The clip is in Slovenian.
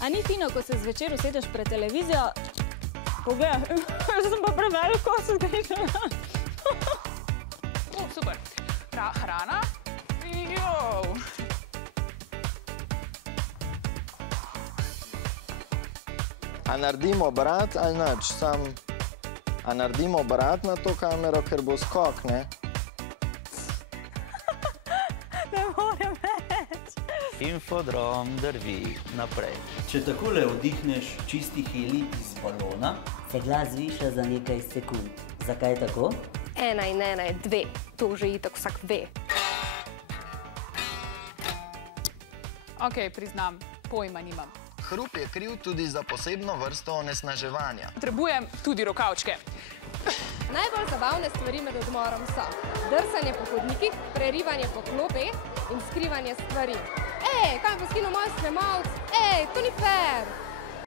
A ni fino, ko se zvečer usedeš pred televizijo, pogledaj, sem pa prevelik kos zgrešila. Super. Hrana. Jow. A naredimo obrat ali nič, a naredimo obrat na to kamero, ker bo skok, ne? Ne morem več. Infodrom drvi naprej. Če takole vdihneš čisti heli iz balona, se glas zviša za nekaj sekund. Zakaj tako? 1 in 1 je 2. To že itak vsak ve. Ok, priznam, pojma nimam. Hrup je kriv tudi za posebno vrsto onesnaževanja. Potrebujem tudi rokavčke. Najbolj zabavne stvari med odmorom so drsanje po hodnikih, prerivanje po klopeh in skrivanje stvari. Ej, kam bo skinil moj snemalc? Ej, to ni fair!